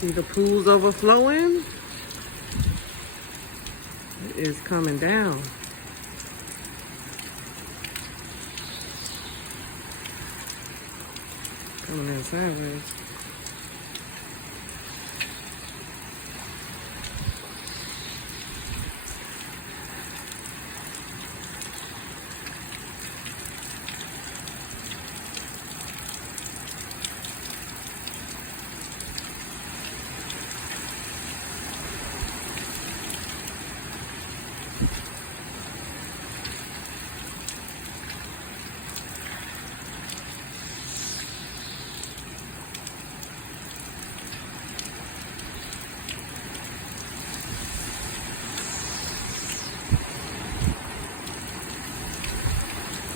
See the pools overflowing? It is coming down. Coming in sideways.